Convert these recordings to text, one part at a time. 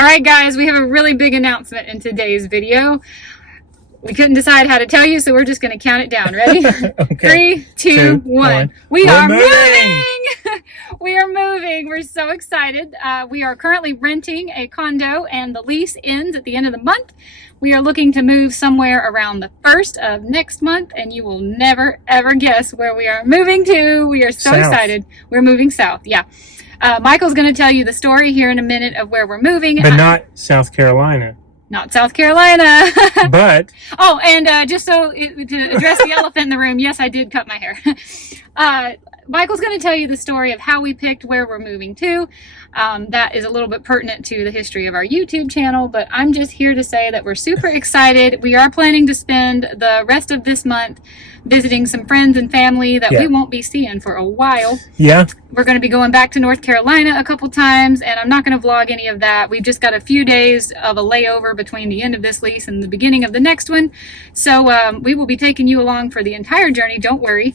All right, guys, we have a really big announcement in today's video. We couldn't decide how to tell you, so we're just going to count it down. Ready? Okay. 3, 2, 1. We We're are moving! moving! We are moving. We're so excited. We are currently renting a condo, and the lease ends at the end of the month. We are looking to move somewhere around the 1st of next month, and you will never, ever guess where we are moving to. We are so excited. We're moving south, yeah. Michael's going to tell you the story here in a minute of where we're moving. But not South Carolina. Not South Carolina. But. Oh, and just to address the elephant in the room, yes, I did cut my hair. Michael's going to tell you the story of how we picked where we're moving to. That is a little bit pertinent to the history of our YouTube channel, but I'm just here to say that we're super excited. We are planning to spend the rest of this month visiting some friends and family that we won't be seeing for a while. Yeah. We're going to be going back to North Carolina a couple times, and I'm not going to vlog any of that. We've just got a few days of a layover between the end of this lease and the beginning of the next one. So we will be taking you along for the entire journey. Don't worry.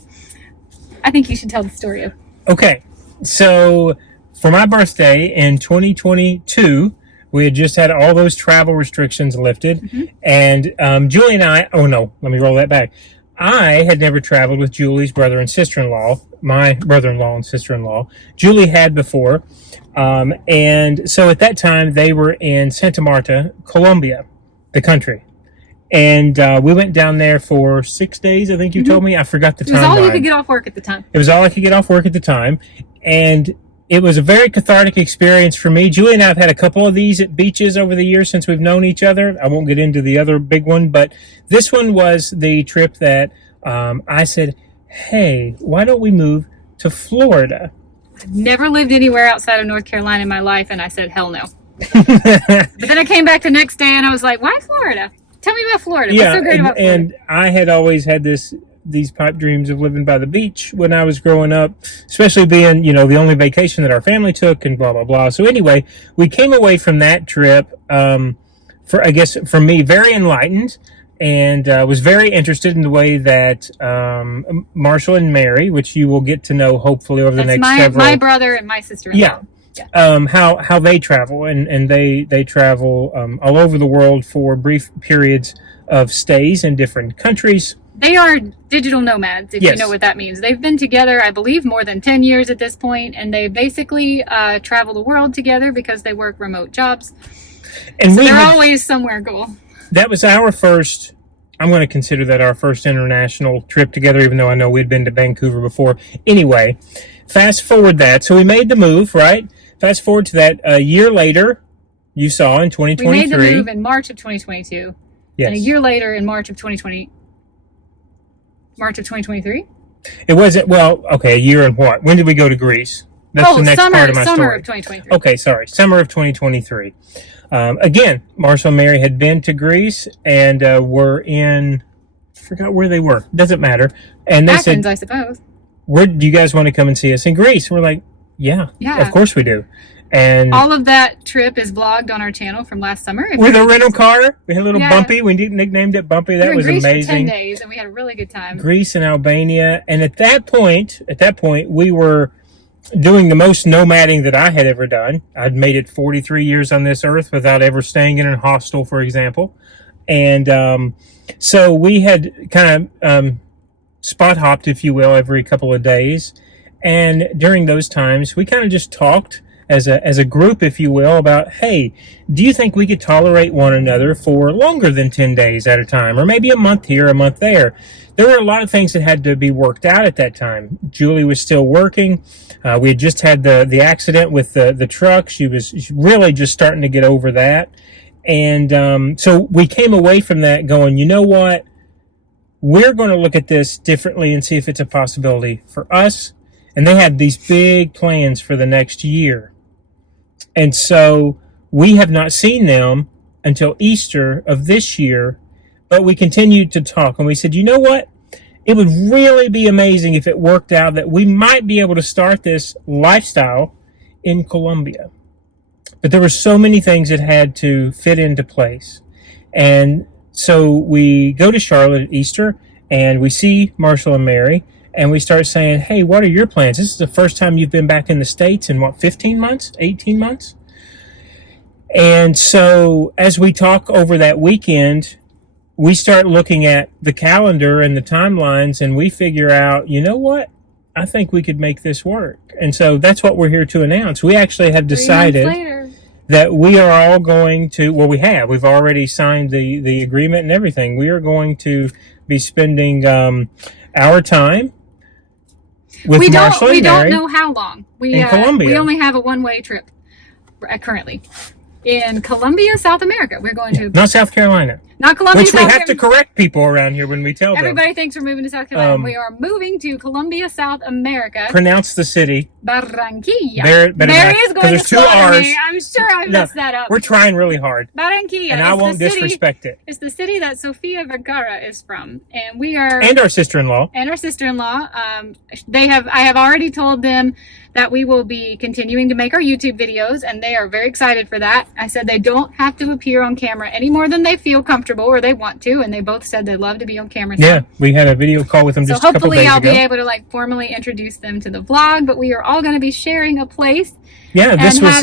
I think you should tell the story. Okay. So for my birthday in 2022, we had just had all those travel restrictions lifted. Mm-hmm. And Julie and I, oh no, let me roll that back. I had never traveled with Julie's brother and sister-in-law, my brother-in-law and sister-in-law. Julie had before. And so at that time, they were in Santa Marta, Colombia, the country. And we went down there for 6 days, I think you told me. I forgot the time. It was all you could get off work at the time. It was all I could get off work at the time. And it was a very cathartic experience for me. Julie and I have had a couple of these at beaches over the years since we've known each other. I won't get into the other big one, but this one was the trip that I said, hey, why don't we move to Florida? I've never lived anywhere outside of North Carolina in my life, and I said, hell no. But then I came back the next day, and I was like, why Florida? Tell me about Florida. Yeah, what's so great about Florida? And I had always had these pipe dreams of living by the beach when I was growing up, especially being, the only vacation that our family took and blah, blah, blah. So anyway, we came away from that trip, for me, very enlightened and was very interested in the way that Marshall and Mary, which you will get to know hopefully over the next several... my brother and my sister-in-law. Yeah. How they travel, and they travel all over the world for brief periods of stays in different countries. They are digital nomads, if you know what that means. They've been together, I believe, more than 10 years at this point, and they basically travel the world together because they work remote jobs. And so they're always somewhere cool. That was our first, I'm going to consider that our first international trip together, even though I know we'd been to Vancouver before. Anyway, fast forward that. So we made the move, right? Fast forward to that a year later, you saw in 2023. We made the move in March of 2022. Yes. And a year later in March of 2023? It wasn't, a year and what? When did we go to Greece? That's the next part of my story. Summer of 2023. Okay, sorry. Summer of 2023. Again, Marshall and Mary had been to Greece and were in, I forgot where they were. Doesn't matter. And they Athens, said, I suppose. Where do you guys want to come and see us in Greece? And we're like, yeah, of course we do. And all of that trip is vlogged on our channel from last summer. With a rental car. We had a little Bumpy. We nicknamed it Bumpy. That was amazing. For 10 days, and we had a really good time. Greece and Albania. And at that point, we were doing the most nomading that I had ever done. I'd made it 43 years on this earth without ever staying in a hostel, for example. And so we had kind of spot hopped, if you will, every couple of days. And during those times, we kind of just talked as a group, if you will, about, hey, do you think we could tolerate one another for longer than 10 days at a time, or maybe a month here, a month there? There were a lot of things that had to be worked out at that time. Julie was still working. We had just had the accident with the truck. She was really just starting to get over that. And so we came away from that going, you know what? We're going to look at this differently and see if it's a possibility for us. And they had these big plans for the next year. And so we have not seen them until Easter of this year, but we continued to talk. And we said, you know what? It would really be amazing if it worked out that we might be able to start this lifestyle in Colombia. But there were so many things that had to fit into place. And so we go to Charlotte at Easter, and we see Marshall and Mary, and we start saying, hey, what are your plans? This is the first time you've been back in the States in, 15 months, 18 months? And so as we talk over that weekend, we start looking at the calendar and the timelines, and we figure out, you know what? I think we could make this work. And so that's what we're here to announce. We actually have 3 decided months later. that we are all going to, well, we've already signed the agreement and everything. We are going to be spending our time with Marshall and We Mary don't know how long. in Colombia. We only have a one-way trip currently. In Colombia, South America. We're going to... Not South Carolina. Not Colombia, Which we South have to Carolina. correct people around here when we tell them. Everybody thinks we're moving to South Carolina. We are moving to Colombia, South America. Pronounce the city. Barranquilla. Better Mary not, is 'cause going to there's two slaughter R's. me. I'm sure I messed that up. We're trying really hard. Barranquilla. And I won't disrespect it. It's the city that Sofia Vergara is from. And we are... And our sister-in-law. And our sister-in-law. I have already told them that we will be continuing to make our YouTube videos, and they are very excited for that. I said they don't have to appear on camera any more than they feel comfortable or they want to, and they both said they love to be on camera. Yeah, we had a video call with them just a couple days ago. So hopefully I'll be able to formally introduce them to the vlog, but we are all going to be sharing a place. Yeah, this was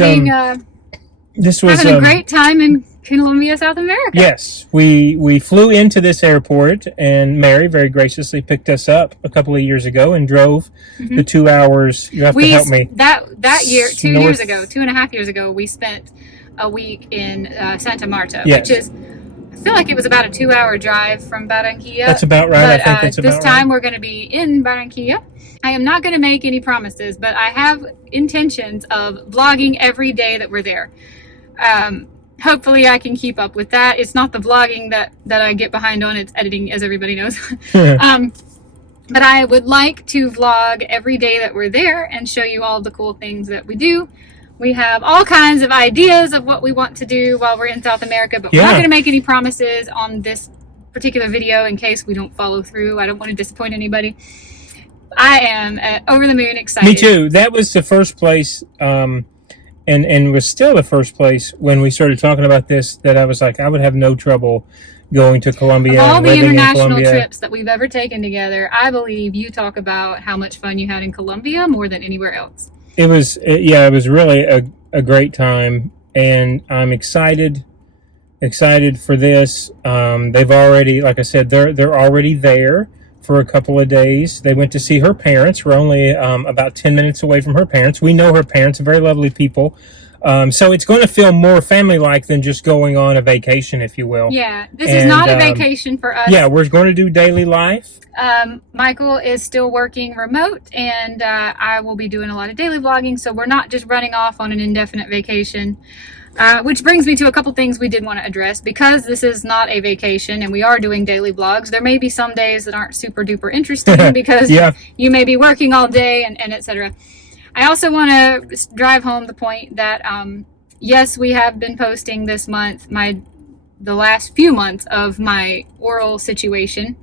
having a great time in Colombia, South America. Yes, we flew into this airport, and Mary very graciously picked us up a couple of years ago and drove the 2 hours. You have to help me. That year, 2.5 years ago, we spent a week in Santa Marta, Yes. which is, I feel like it was about a 2-hour drive from Barranquilla. That's about right. But, I think that's about right. this time we're going to be in Barranquilla. I am not going to make any promises, but I have intentions of vlogging every day that we're there. Hopefully I can keep up with that. It's not the vlogging that I get behind on, it's editing, as everybody knows. But I would like to vlog every day that we're there and show you all the cool things that we do. We have all kinds of ideas of what we want to do while we're in South America, but we're not going to make any promises on this particular video in case we don't follow through. I don't want to disappoint anybody. I am over the moon excited. Me too. That was the first place, and was still the first place when we started talking about this, that I was like, I would have no trouble going to Colombia. Of all and the living international in Colombia. trips that we've ever taken together, I believe you talk about how much fun you had in Colombia more than anywhere else. It was really a great time, and I'm excited for this. They've already, like I said, they're already there for a couple of days. They went to see her parents. We're only about 10 minutes away from her parents. We know her parents, very lovely people. So it's going to feel more family-like than just going on a vacation, if you will. Yeah, this is not a vacation for us. Yeah, we're going to do daily life. Michael is still working remote, and I will be doing a lot of daily vlogging, so we're not just running off on an indefinite vacation. Which brings me to a couple things we did want to address. Because this is not a vacation and we are doing daily vlogs, there may be some days that aren't super duper interesting because you may be working all day and etc. I also want to drive home the point that yes, we have been posting this month the last few months of my oral situation,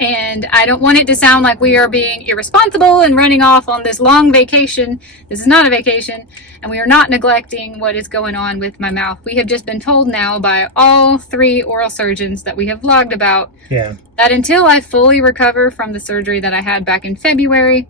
and I don't want it to sound like we are being irresponsible and running off on this long vacation. This is not a vacation, and we are not neglecting what is going on with my mouth. We have just been told now by all 3 oral surgeons that we have vlogged about that until I fully recover from the surgery that I had back in February,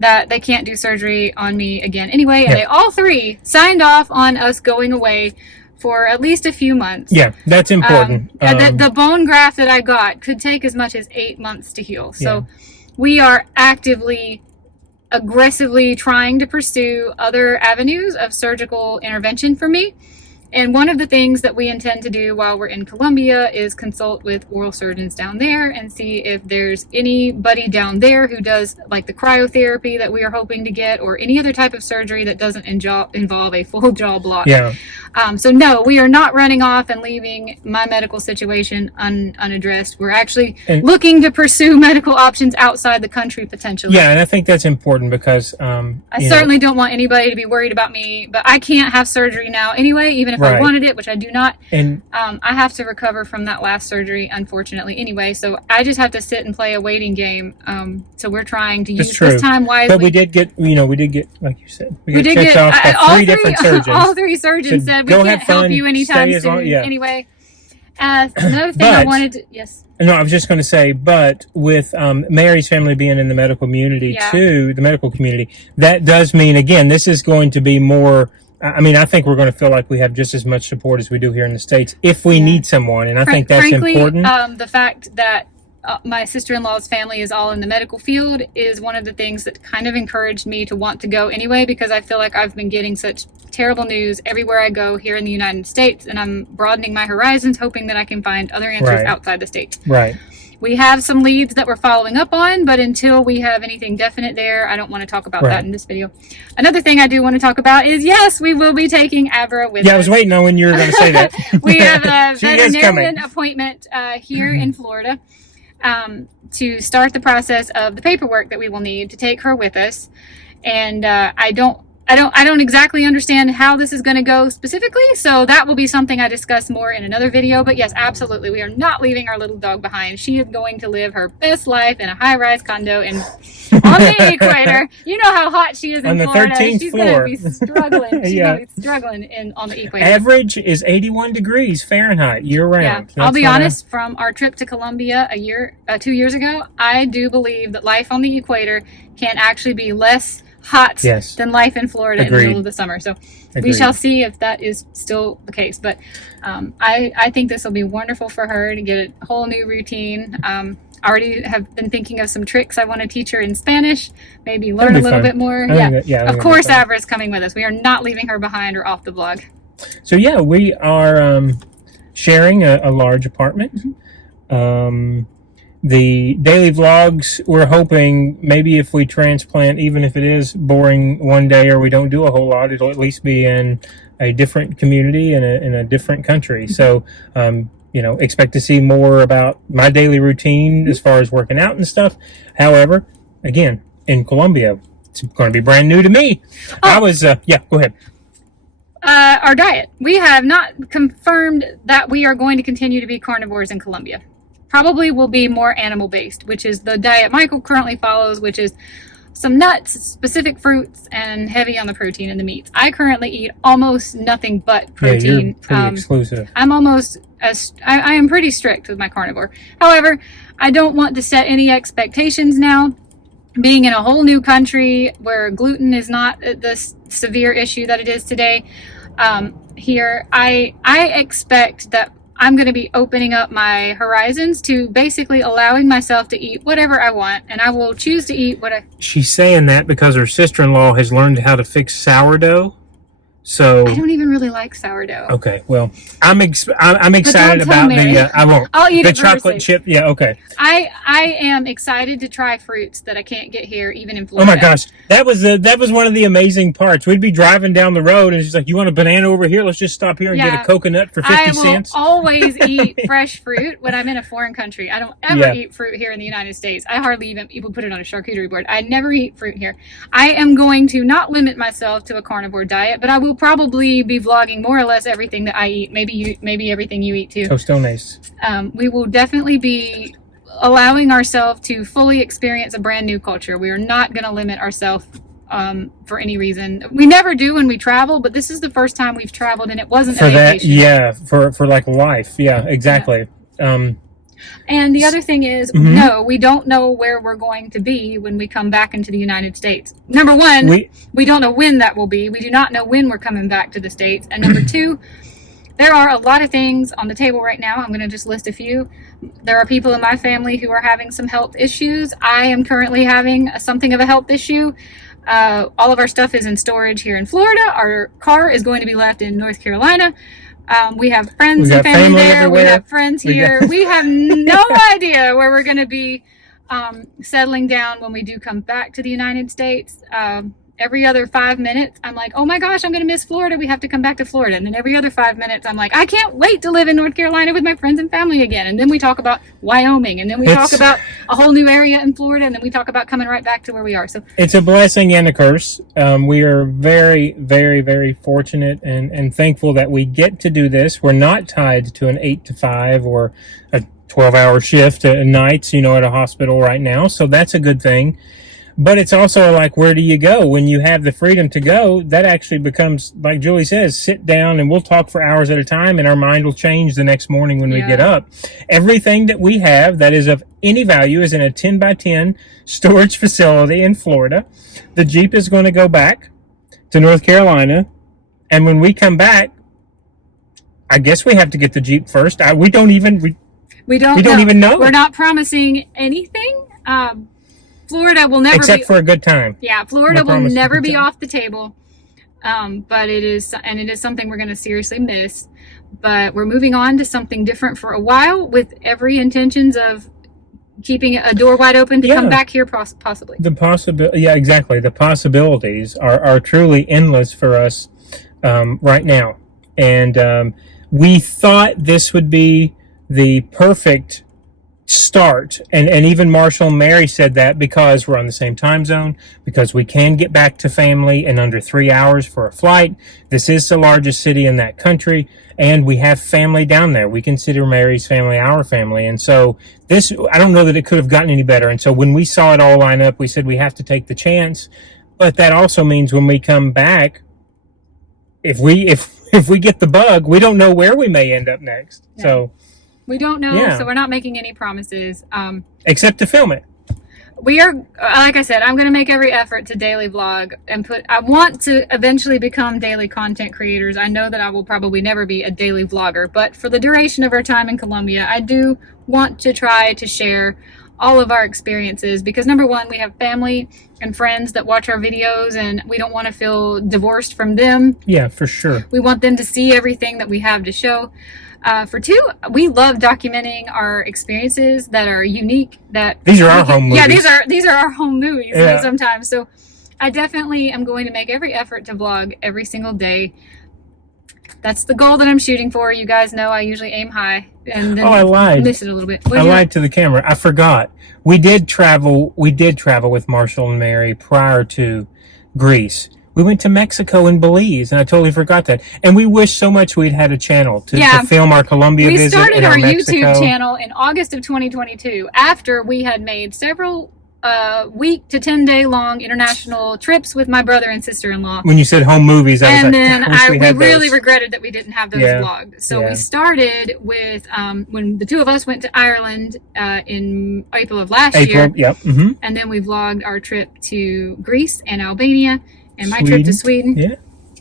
that they can't do surgery on me again anyway. And they all 3 signed off on us going away for at least a few months. Yeah, that's important. The bone graft that I got could take as much as 8 months to heal. So we are actively, aggressively trying to pursue other avenues of surgical intervention for me. And one of the things that we intend to do while we're in Colombia is consult with oral surgeons down there and see if there's anybody down there who does like the cryotherapy that we are hoping to get, or any other type of surgery that doesn't involve a full jaw block. So no, we are not running off and leaving my medical situation unaddressed. We're actually looking to pursue medical options outside the country potentially. Yeah, and I think that's important because I certainly don't want anybody to be worried about me, but I can't have surgery now anyway, even if I wanted it, which I do not. And I have to recover from that last surgery, unfortunately, anyway. So I just have to sit and play a waiting game. So we're trying to use this time wisely. But we did get, like you said, we got checked off by all 3 different surgeons. All 3 surgeons said we can't help you anytime soon. Anyway, another thing I wanted to, No, I was just going to say, but with Mary's family being in the medical community too, the medical community, that does mean, again, this is going to be more I mean, I think we're going to feel like we have just as much support as we do here in the States if we Yeah. need someone, and I think that's Frankly, important. The fact that my sister-in-law's family is all in the medical field is one of the things that kind of encouraged me to want to go anyway, because I feel like I've been getting such terrible news everywhere I go here in the United States, and I'm broadening my horizons, hoping that I can find other answers Right. outside the States. Right. We have some leads that we're following up on, but until we have anything definite there, I don't want to talk about Right. that in this video. Another thing I do want to talk about is, yes, we will be taking Abra with us. Yeah, I was waiting on when you were going to say that. We have a She is veterinarian coming. appointment here in Florida to start the process of the paperwork that we will need to take her with us. And I don't exactly understand how this is going to go specifically, so that will be something I discuss more in another video. But yes, absolutely, we are not leaving our little dog behind. She is going to live her best life in a high-rise condo on the equator. You know how hot she is in On the Florida. 13th She's floor. going to be struggling. She's Yeah. going to be struggling on the equator. Average is 81 degrees Fahrenheit year round. Yeah, That's I'll be what honest. From our trip to Colombia 2 years ago, I do believe that life on the equator can actually be less hot Yes. than life in Florida in the Agreed. middle of the summer. So we Agreed. shall see if that is still the case. But I think this will be wonderful for her to get a whole new routine. I already have been thinking of some tricks I want to teach her in Spanish. Maybe learn That'd a be little fun. bit more. I think Yeah. that- yeah, I think Of that'd be course, fun. Abra is coming with us. We are not leaving her behind or off the blog. So yeah, we are sharing a large apartment. The daily vlogs, we're hoping maybe if we transplant, even if it is boring one day or we don't do a whole lot, it'll at least be in a different community in a different country. So, expect to see more about my daily routine as far as working out and stuff. However, again, in Colombia, it's going to be brand new to me. I was, go ahead. Our diet. We have not confirmed that we are going to continue to be carnivores in Colombia. Probably will be more animal based, which is the diet Michael currently follows, which is some nuts, specific fruits, and heavy on the protein and the meats. I currently eat almost nothing but protein. Yeah, you're pretty exclusive. I'm almost I am pretty strict with my carnivore. However, I don't want to set any expectations now. Being in a whole new country where gluten is not the severe issue that it is today, here I expect that I'm going to be opening up my horizons to basically allowing myself to eat whatever I want, and I will choose to eat what I... She's saying that because her sister-in-law has learned how to fix sourdough. So I don't even really like sourdough. okay, well, I'm excited tell about Mary. the I won't I'll eat the it for her chocolate sake. chip. Yeah, okay. I am excited to try fruits that I can't get here, even in Oh Florida. my gosh, that was one of the amazing parts. We'd be driving down the road, and she's like, "You want a banana over here? Let's just stop here and get Yeah. a coconut for 50 I will cents." always eat fresh fruit when I'm in a foreign country. I don't ever Yeah. eat fruit here in the United States. I hardly even put it on a charcuterie board. I never eat fruit here. I am going to not limit myself to a carnivore diet, but I will probably be vlogging more or less everything that I eat. Maybe everything you eat too. Tostones. We will definitely be allowing ourselves to fully experience a brand new culture. We are not going to limit ourselves for any reason. We never do when we travel, but this is the first time we've traveled, and it wasn't For a that, vacation. yeah, for like life. Yeah, exactly. And the other thing is, Mhm. no, we don't know where we're going to be when we come back into the United States. Number one, we don't know when that will be. We do not know when we're coming back to the States. And number two, there are a lot of things on the table right now. I'm going to just list a few. There are people in my family who are having some health issues. I am currently having something of a health issue. All of our stuff is in storage here in Florida. Our car is going to be left in North Carolina. We have friends We and got family family there. everywhere. We have friends We here. got- We have no idea where we're going to be settling down when we do come back to the United States. Every other 5 minutes, I'm like, oh my gosh, I'm going to miss Florida. We have to come back to Florida. And then every other 5 minutes, I'm like, I can't wait to live in North Carolina with my friends and family again. And then we talk about Wyoming. And then we talk about a whole new area in Florida. And then we talk about coming right back to where we are. So It's a blessing and a curse. We are very, very, very fortunate and thankful that we get to do this. We're not tied to an 8 to 5 or a 12-hour shift at nights, at a hospital right now. So that's a good thing. But it's also like, where do you go? When you have the freedom to go, that actually becomes, like Julie says, sit down and we'll talk for hours at a time and our mind will change the next morning when we get up. Everything that we have that is of any value is in a 10 by 10 storage facility in Florida. The Jeep is going to go back to North Carolina And when we come back, I guess we have to get the Jeep first. We don't even know. We're not promising anything. Florida will never except for a good time. Yeah, Florida will never be off the table. But it is something we're going to seriously miss. But we're moving on to something different for a while, with every intentions of keeping a door wide open to come back here possibly. Exactly. The possibilities are truly endless for us right now. And we thought this would be the perfect start, and even Marshall and Mary said that, because we're on the same time zone, because we can get back to family in under 3 hours for a flight. This is the largest city in that country, and we have family down there. We consider Mary's family our family, and so this, I don't know that it could have gotten any better. And so when we saw it all line up, we said we have to take the chance. But that also means when we come back, if we get the bug, we don't know where we may end up next. Yeah. So we don't know, so we're not making any promises. Except to film it. We are, like I said, I'm going to make every effort to daily vlog and I want to eventually become daily content creators. I know that I will probably never be a daily vlogger, but for the duration of our time in Colombia, I do want to try to share all of our experiences, because number one, we have family and friends that watch our videos, and we don't want to feel divorced from them. Yeah, for sure. We want them to see everything that we have to show. For two, we love documenting our experiences that are unique. These are our home movies. Yeah, these are our home movies sometimes. So I definitely am going to make every effort to vlog every single day. That's the goal that I'm shooting for. You guys know I usually aim high and then I lied. Miss it a little bit. I lied to the camera. I forgot. We did travel with Marshall and Mary prior to Greece. We went to Mexico and Belize, and I totally forgot that. And we wish so much we'd had a channel to film our Colombia visit. We started our YouTube channel in August of 2022 after we had made several week to 10-day long international trips with my brother and sister-in-law. When you said home movies, I was and like, then we really regretted that we didn't have those vlogged. So we started with when the two of us went to Ireland in April of last year. And then we vlogged our trip to Greece and Albania and my trip to Sweden. Yeah.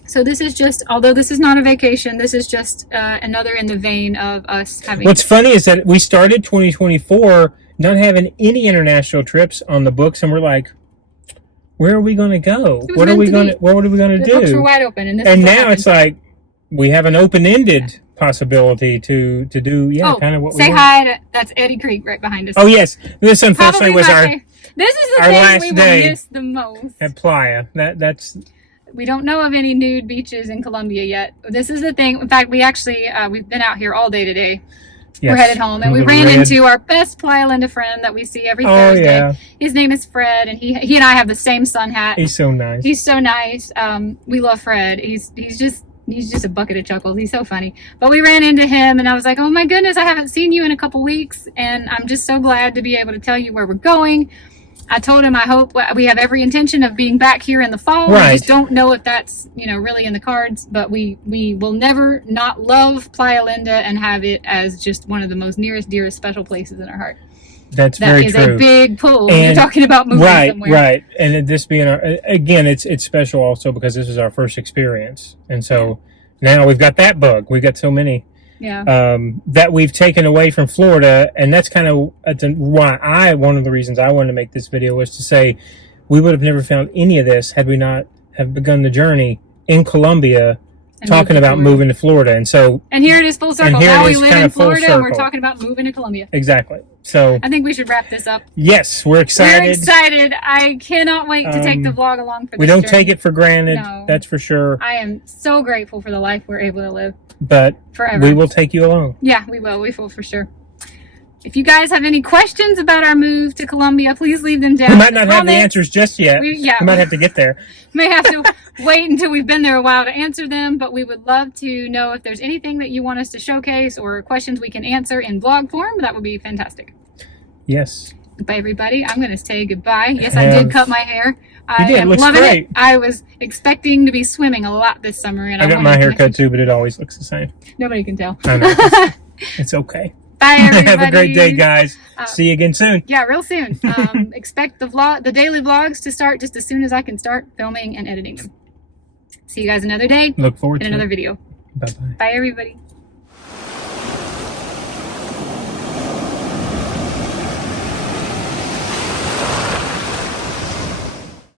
So this is just, although this is not a vacation, this is just another in the vein of us having. What's funny is that we started 2024 not having any international trips on the books, and we're like, where are we going to go? What are we going to do? The books were wide open, and now it's like we have an open-ended possibility to do kind of what we want. Say hi. That's Eddie Creek right behind us. Oh yes, this unfortunately was This is the thing we will miss the most at Playa. That's. We don't know of any nude beaches in Colombia yet. This is the thing. In fact, we actually we've been out here all day today. Yes. We're headed home, and we ran into our best Playa Linda friend that we see every Thursday. Yeah. His name is Fred, and he and I have the same sun hat. He's so nice. He's so nice. We love Fred. He's just a bucket of chuckles. He's so funny. But we ran into him, and I was like, oh my goodness, I haven't seen you in a couple weeks, and I'm just so glad to be able to tell you where we're going. I told him I hope we have every intention of being back here in the fall. Right. I just don't know if that's really in the cards, but we will never not love Playa Linda and have it as just one of the most nearest, dearest, special places in our heart. That's very true. That is a big pull. You're talking about moving somewhere. Right. And this being it's special also because this is our first experience, and so now we've got that bug. We've got so many. Yeah. That we've taken away from Florida, and that's kind of why one of the reasons I wanted to make this video was to say we would have never found any of this had we not have begun the journey in Colombia talking about moving to Florida. And here it is full circle. Now we live in Florida and we're talking about moving to Colombia. Exactly. So I think we should wrap this up. Yes, we're excited. We're excited. I cannot wait to take the vlog along for this. We don't take it for granted. No. That's for sure. I am so grateful for the life we're able to live. But forever. We will take you along. Yeah, we will. We will for sure. If you guys have any questions about our move to Colombia, please leave them down. We might not have the answers just yet. We might have to get there. May have to wait until we've been there a while to answer them, but we would love to know if there's anything that you want us to showcase or questions we can answer in vlog form. That would be fantastic. Yes. Bye, everybody. I'm going to say goodbye. Yes, I did cut my hair. You did. It looks loving great. it. I was expecting to be swimming a lot this summer. And I got my hair cut too, but it always looks the same. Nobody can tell. I know. It's okay. Bye, everybody. Have a great day, guys. See you again soon. Yeah, real soon. Expect the daily vlogs to start just as soon as I can start filming and editing them. See you guys another day Look forward in to another it. video. Bye-bye. Bye, everybody.